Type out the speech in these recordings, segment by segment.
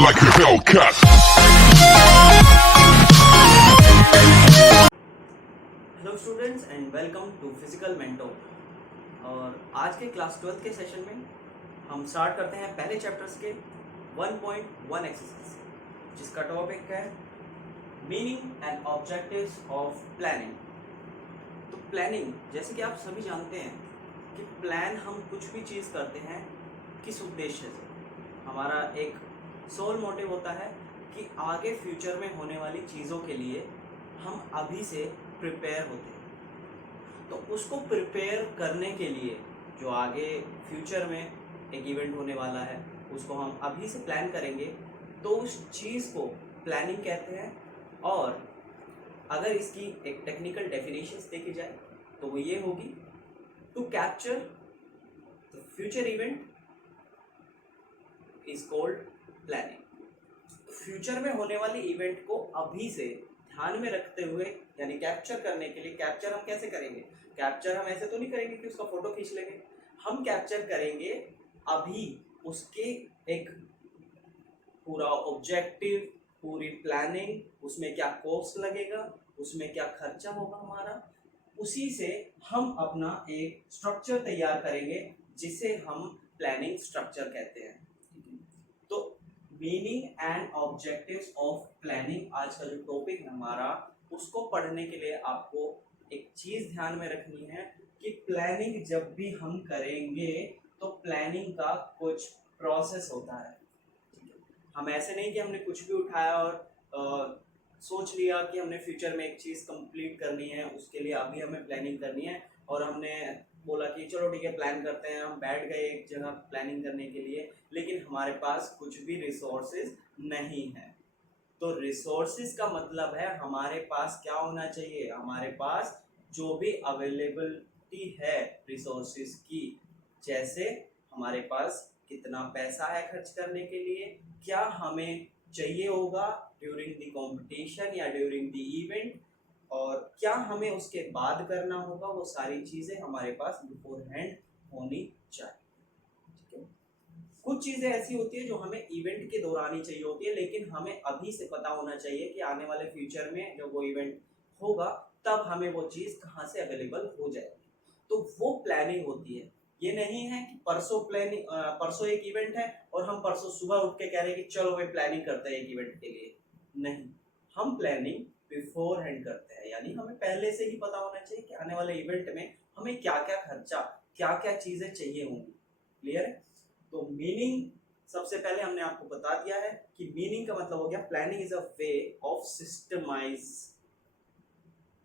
like a Hellcat. Hello students and welcome to physical mentor. और आज के class 12 के सेशन में हम स्टार्ट करते हैं पहले चैप्टर्स के 1.1 एक्सरसाइज, जिसका टॉपिक है meaning and objectives of planning. तो प्लानिंग, जैसे कि आप सभी जानते हैं कि प्लान हम कुछ भी चीज़ करते हैं किस उद्देश्य से। हमारा एक सोल मोटिव होता है कि आगे फ्यूचर में होने वाली चीज़ों के लिए हम अभी से प्रिपेयर होते हैं। तो उसको प्रिपेयर करने के लिए जो आगे फ्यूचर में एक इवेंट होने वाला है उसको हम अभी से प्लान करेंगे, तो उस चीज़ को प्लानिंग कहते हैं। और अगर इसकी एक टेक्निकल डेफिनेशंस देखी जाए तो वो ये होगी, to capture the future event is called planning. Future में होने वाली इवेंट को अभी से ध्यान में रखते हुए, यानी कैप्चर करने के लिए, कैप्चर हम कैसे करेंगे? कैप्चर हम ऐसे तो नहीं करेंगे कि उसका फोटो खींच लेंगे। हम कैप्चर करेंगे अभी उसके एक पूरा ऑब्जेक्टिव, पूरी प्लानिंग, उसमें क्या कॉस्ट लगेगा, उसमें क्या खर्चा होगा हमारा, उसी से हम अपना एक स्ट्रक्चर तैयार करेंगे जिसे हम प्लानिंग स्ट्रक्चर कहते हैं। तो meaning and objectives of planning आज का जो टॉपिक है हमारा, उसको पढ़ने के लिए आपको एक चीज़ ध्यान में रखनी है कि प्लानिंग जब भी हम करेंगे तो प्लानिंग का कुछ प्रोसेस होता है। हम ऐसे नहीं कि हमने कुछ भी उठाया और सोच लिया कि हमने फ्यूचर में एक चीज़ कंप्लीट करनी है, उसके लिए अभी हमें प्लानिंग करनी है, और हमने बोला कि चलो ठीक है प्लान करते हैं। हम बैठ गए एक जगह प्लानिंग करने के लिए, लेकिन हमारे पास कुछ भी रिसोर्सेज नहीं है। तो रिसोर्सेज का मतलब है हमारे पास क्या होना चाहिए? हमारे पास जो भी अवेलेबिलिटी है रिसोर्सेज की, जैसे हमारे पास कितना पैसा है खर्च करने के लिए, क्या हमें चाहिए होगा ड्यूरिंग द कंपटीशन या ड्यूरिंग द इवेंट, और क्या हमें उसके बाद करना होगा, वो सारी चीज़ें हमारे पास बिफोर हैंड होनी चाहिए। ठीक है, कुछ चीज़ें ऐसी होती है जो हमें इवेंट के दौरान ही चाहिए होती है, लेकिन हमें अभी से पता होना चाहिए कि आने वाले फ्यूचर में जब वो इवेंट होगा तब हमें वो चीज़ कहाँ से अवेलेबल हो जाएगी। तो वो प्लानिंग होती है। ये नहीं है कि परसों एक इवेंट है और हम परसों सुबह उठ के कह रहे हैं कि चलो भाई प्लानिंग करते हैं एक इवेंट के लिए। नहीं, हम प्लानिंग बिफोर हैंड करते हैं, यानी हमें पहले से ही पता होना चाहिए कि आने वाले इवेंट में हमें क्या क्या खर्चा, क्या क्या चीज़ें चाहिए होंगी। क्लियर है? तो मीनिंग सबसे पहले हमने आपको बता दिया है कि मीनिंग का मतलब हो गया planning is a way of systemise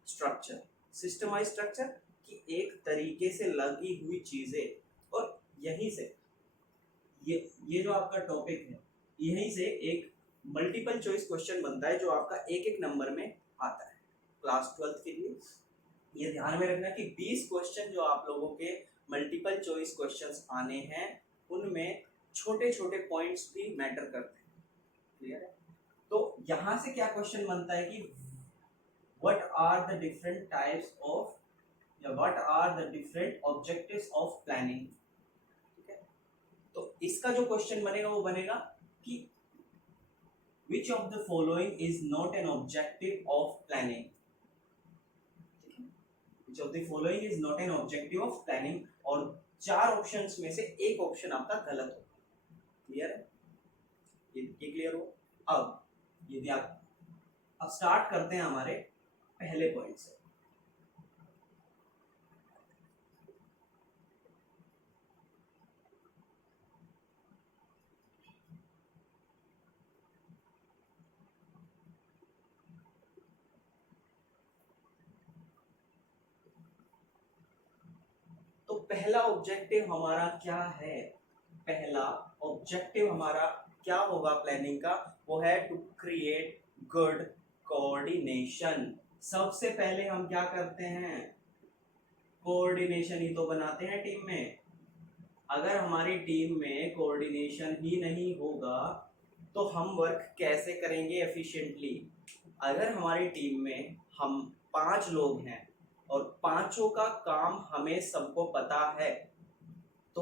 structure. Systemise structure कि एक तरीके से लगी हुई चीजें, और यहीं से ये जो आपका टॉपिक है, यहीं से एक मल्टीपल चॉइस क्वेश्चन बनता है जो आपका एक एक नंबर में आता है क्लास 12 के लिए। ये ध्यान में रखना कि 20 क्वेश्चन जो आप लोगों के मल्टीपल चॉइस क्वेश्चंस आने हैं, उनमें छोटे छोटे पॉइंट्स भी मैटर करते हैं। क्लियर है? तो यहाँ से क्या क्वेश्चन बनता है कि what are the different types of, या what are the different objectives of planning. ठीक है, तो इसका जो क्वेश्चन बनेगा वो बनेगा कि which of the following is not an objective of planning। which of the following is not an objective of planning, और 4 ऑप्शंस में से एक ऑप्शन आपका गलत होगा। क्लियर है? ये क्लियर हो? अब यदि आप अब स्टार्ट करते हैं हमारे पहले पॉइंट से। तो पहला ऑब्जेक्टिव हमारा क्या है? पहला ऑब्जेक्टिव हमारा क्या होगा प्लानिंग का? वो है टू क्रिएट गुड कोऑर्डिनेशन। सबसे पहले हम क्या करते हैं? कोऑर्डिनेशन ही तो बनाते हैं टीम में। अगर हमारी टीम में कोऑर्डिनेशन ही नहीं होगा तो हम वर्क कैसे करेंगे एफिशिएंटली? अगर हमारी टीम में हम 5 लोग हैं और पांचों का काम हमें सबको पता है, तो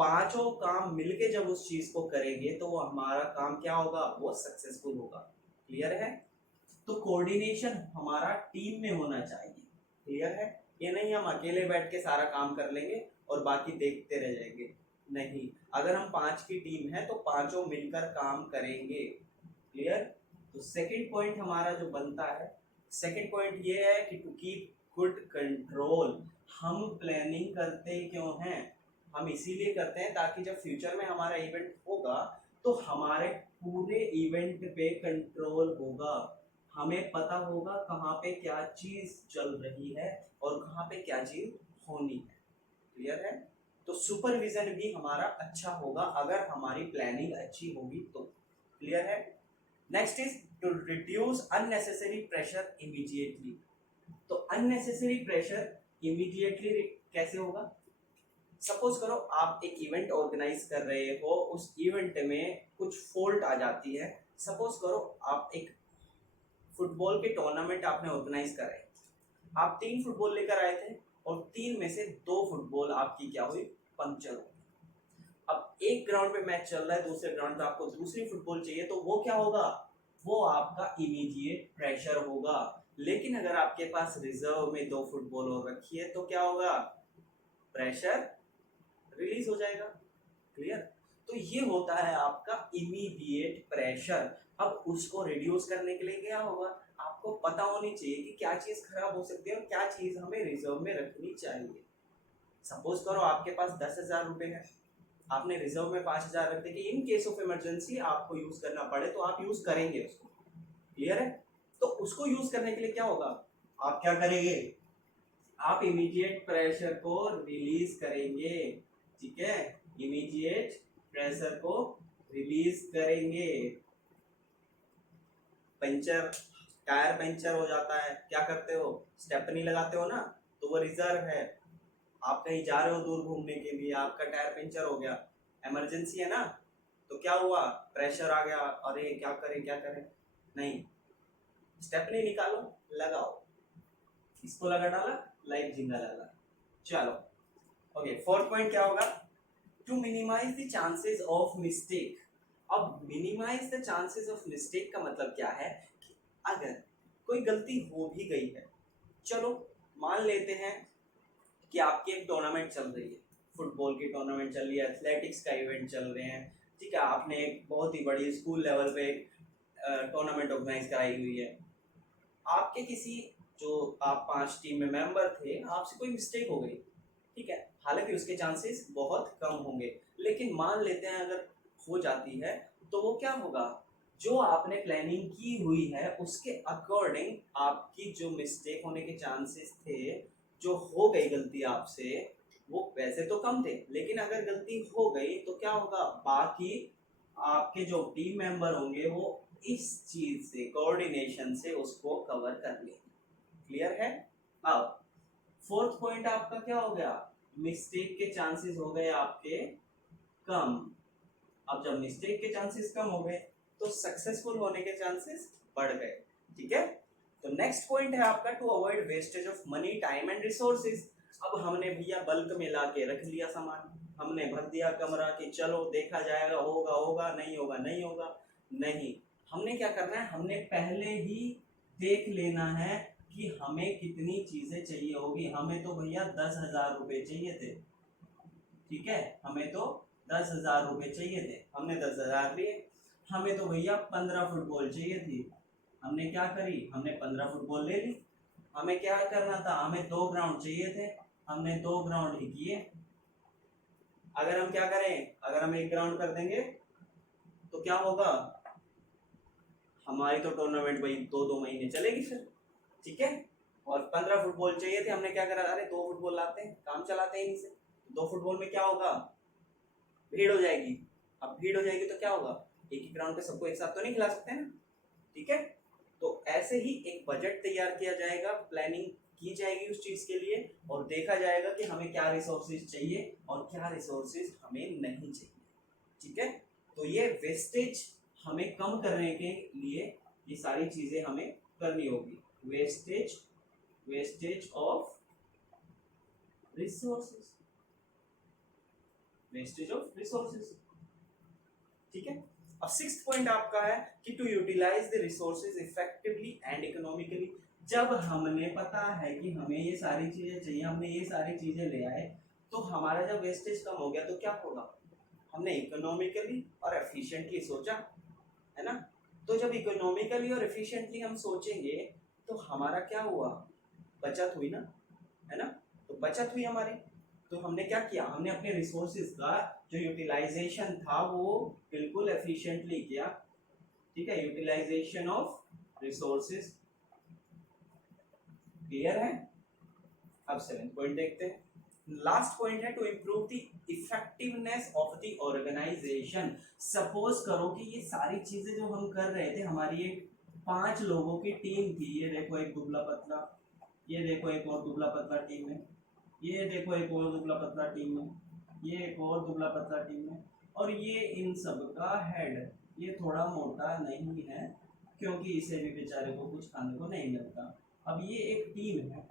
पांचों काम मिलके जब उस चीज को करेंगे तो वो हमारा काम क्या होगा, वो सक्सेसफुल होगा। क्लियर है? तो कोऑर्डिनेशन हमारा टीम में होना चाहिए। क्लियर है? ये नहीं हम अकेले बैठ के सारा काम कर लेंगे और बाकी देखते रह जाएंगे, नहीं। अगर हम 5 की टीम है तो पांचों मिलकर काम करेंगे। क्लियर? तो सेकंड पॉइंट हमारा जो बनता है, सेकंड पॉइंट ये है कि टू कीप गुड कंट्रोल। हम प्लानिंग करते क्यों हैं? हम इसीलिए करते हैं ताकि जब फ्यूचर में हमारा इवेंट होगा तो हमारे पूरे इवेंट पे कंट्रोल होगा। हमें पता होगा कहाँ पे क्या चीज चल रही है और कहाँ पे क्या चीज होनी है। क्लियर है? तो सुपरविजन भी हमारा अच्छा होगा अगर हमारी प्लानिंग अच्छी होगी तो। क्लियर है? Next is to reduce unnecessary pressure immediately. तो अननेसेसरी प्रेशर इमीडिएटली कैसे होगा? सपोज करो आप एक इवेंट ऑर्गेनाइज कर रहे हो, उस इवेंट में कुछ फॉल्ट आ जाती है। सपोज करो आप एक फुटबॉल के टूर्नामेंट आपने ऑर्गेनाइज कराए, आप 3 फुटबॉल लेकर आए थे और 3 में से 2 फुटबॉल आपकी क्या हुई, पंक्चर हो गई। अब एक ग्राउंड पे मैच चल रहा है, दूसरे ग्राउंड पे आपको दूसरी फुटबॉल चाहिए, तो वो क्या होगा, वो आपका इमीडिएट प्रेशर होगा। लेकिन अगर आपके पास रिजर्व में 2 फुटबॉल और रखी है तो क्या होगा, प्रेशर रिलीज हो जाएगा। क्लियर? तो ये होता है आपका इमीडिएट प्रेशर। अब उसको रिड्यूस करने के लिए क्या होगा, आपको पता होनी चाहिए कि क्या चीज खराब हो सकती है और क्या चीज हमें रिजर्व में रखनी चाहिए। सपोज करो आपके पास 10,000 रुपए है, आपने रिजर्व में 5,000 रख दिए कि इन केस ऑफ इमरजेंसी आपको यूज करना पड़े तो आप यूज करेंगे उसको। क्लियर है? तो उसको यूज करने के लिए क्या होगा, आप क्या करेंगे, आप इमीडिएट प्रेशर को रिलीज करेंगे। ठीक है? इमीडिएट प्रेशर को रिलीज करेंगे। पंचर, टायर पंचर हो जाता है, क्या करते हो, स्टेपनी लगाते हो ना, तो वो रिजर्व है। आप कहीं जा रहे हो दूर घूमने के लिए, आपका टायर पंचर हो गया, इमरजेंसी है ना, तो क्या हुआ, प्रेशर आ गया, अरे क्या करें क्या करें, नहीं, स्टेपनी निकालो, लगाओ, इसको लगा डाला, लाइफ जिंदा लगा। चलो ओके, फोर्थ पॉइंट क्या होगा, to minimize the chances of mistake. अब minimize the chances of mistake का मतलब क्या है कि अगर कोई गलती हो भी गई है, चलो मान लेते हैं कि आपकी एक टूर्नामेंट चल रही है, फुटबॉल की टूर्नामेंट चल रही है, एथलेटिक्स का इवेंट चल रहे हैं, ठीक है, आपने एक बहुत ही बड़ी स्कूल लेवल पे टूर्नामेंट ऑर्गेनाइज कराई हुई है। आपके किसी जो आप 5 टीम में मेंबर थे, आपसे कोई मिस्टेक हो गई, ठीक है, हालांकि उसके चांसेस बहुत कम होंगे, लेकिन मान लेते हैं अगर हो जाती है तो वो क्या होगा, जो आपने प्लानिंग की हुई है उसके अकॉर्डिंग आपकी जो मिस्टेक होने के चांसेस थे, जो हो गई गलती आपसे, वो वैसे तो कम थे, लेकिन अगर गलती हो गई तो क्या होगा, बाकी आपके जो टीम मेंबर होंगे वो इस चीज से, कोऑर्डिनेशन से उसको कवर कर लेंगे। क्लियर है? अब फोर्थ पॉइंट आपका क्या हो गया, मिस्टेक के चांसेस हो गए आपके कम। अब जब मिस्टेक के चांसेस कम हो गए तो सक्सेसफुल होने के चांसेस बढ़ गए। ठीक है? तो नेक्स्ट पॉइंट है आपका to avoid wastage of money, time and resources. अब हमने भैया बल्क में ला के रख लिया सामान, हमने भर दिया कमरा कि चलो देखा जाएगा, होगा होगा, नहीं होगा नहीं होगा, नहीं, हमने क्या करना है, हमने पहले ही देख लेना है कि हमें कितनी चीजें चाहिए होगी। हमें तो भैया 10,000 रुपए चाहिए थे, ठीक है, हमें तो 10,000 रुपए चाहिए थे, हमने 10,000 लिए। हमें तो भैया 15 फुटबॉल चाहिए थी, हमने क्या करी, हमने 15 फुटबॉल ले ली। हमें क्या करना था, हमें 2 ग्राउंड चाहिए थे, हमने 2 ग्राउंड ही किए। अगर हम क्या करें, अगर हम 1 ग्राउंड कर देंगे तो क्या होगा, हमारी तो टूर्नामेंट भाई 2-2 महीने चलेगी फिर। ठीक है? और 15 फुटबॉल चाहिए थे, हमने क्या करा, अरे 2 फुटबॉल लाते हैं, काम चलाते हैं इन्हीं से। 2 फुटबॉल में क्या होगा, भीड़ हो जाएगी। अब भीड़ हो जाएगी तो क्या होगा, एक ही ग्राउंड पे सबको एक साथ तो नहीं खिला सकते ना। ठीक है? तो ऐसे ही एक बजट तैयार किया जाएगा, प्लानिंग की जाएगी उस चीज के लिए, और देखा जाएगा कि हमें क्या रिसोर्सेज चाहिए और क्या रिसोर्सेज हमें नहीं चाहिए। ठीक है? तो ये वेस्टेज हमें कम करने के लिए ये सारी चीजें हमें करनी होगी। Wastage of resources. Wastage of resources. ठीक है। अब सिक्स्थ पॉइंट आपका है कि to utilise the resources effectively and economically. जब हमने पता है कि हमें ये सारी चीजें चाहिए, हमने ये सारी चीजें ले आए, तो हमारा जब वेस्टेज कम हो गया तो क्या होगा, हमने इकोनॉमिकली और एफिशिएंटली सोचा, है ना। तो जब इकोनॉमिकली और एफिशिएंटली हम सोचेंगे तो हमारा क्या हुआ, बचत हुई ना, है ना। तो बचत हुई हमारी, तो हमने क्या किया, हमने अपने रिसोर्सेज का जो यूटिलाइजेशन था वो बिल्कुल एफिशिएंटली किया। ठीक है, यूटिलाइजेशन ऑफ रिसोर्सेज। क्लियर है। अब सेवेंथ पॉइंट देखते हैं। लास्ट पॉइंट है to improve the effectiveness of the organisation. Suppose करो कि ये सारी चीजें जो हम कर रहे थे, हमारी एक 5 लोगों की टीम थी, ये देखो एक दुबला पतला, ये देखो एक और दुबला पतला टीम में, ये देखो एक और दुबला पतला टीम में, ये एक और दुबला पतला टीम में, और ये इन सब का हेड, ये थोड़ा मोटा नहीं है क्योंकि इसे भी बेचारे को कुछ खाने को नहीं मिलता। अब ये एक टीम है,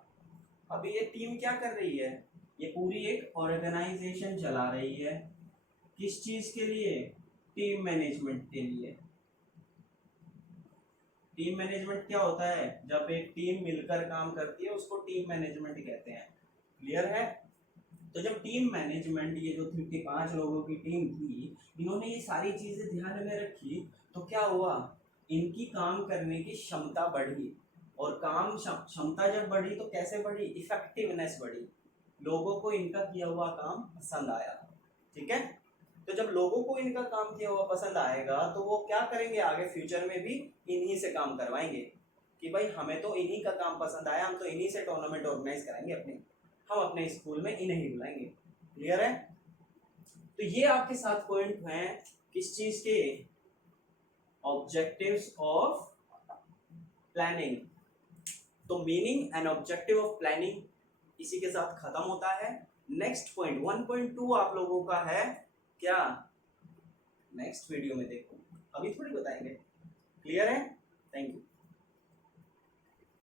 अब ये टीम क्या कर रही है, ये पूरी एक ऑर्गेनाइजेशन चला रही है। किस चीज के लिए, टीम मैनेजमेंट के लिए। टीम मैनेजमेंट क्या होता है, जब एक टीम मिलकर काम करती है उसको टीम मैनेजमेंट कहते हैं। क्लियर है। तो जब टीम मैनेजमेंट, ये जो 5 लोगों की टीम थी, इन्होंने ये सारी चीजें ध्यान में रखी, तो क्या हुआ, इनकी काम करने की क्षमता बढ़ी, और काम क्षमता जब बढ़ी तो कैसे बढ़ी, इफेक्टिवनेस बढ़ी, लोगों को इनका किया हुआ काम पसंद आया। ठीक है। तो जब लोगों को इनका काम किया हुआ पसंद आएगा तो वो क्या करेंगे, आगे फ्यूचर में भी इन्हीं से काम करवाएंगे कि भाई हमें तो इन्हीं का काम पसंद आया, हम तो इन्हीं से टूर्नामेंट ऑर्गेनाइज कराएंगे अपने, हम अपने स्कूल में इन्हें ही बुलाएंगे। क्लियर है। तो ये आपके 7 पॉइंट हैं किस चीज के, ऑब्जेक्टिव्स ऑफ प्लानिंग। तो meaning and objective of planning इसी के साथ खत्म होता है। नेक्स्ट पॉइंट 1.2 आप लोगों का है क्या, नेक्स्ट वीडियो में देखो, अभी थोड़ी बताएंगे। क्लियर है। Thank you.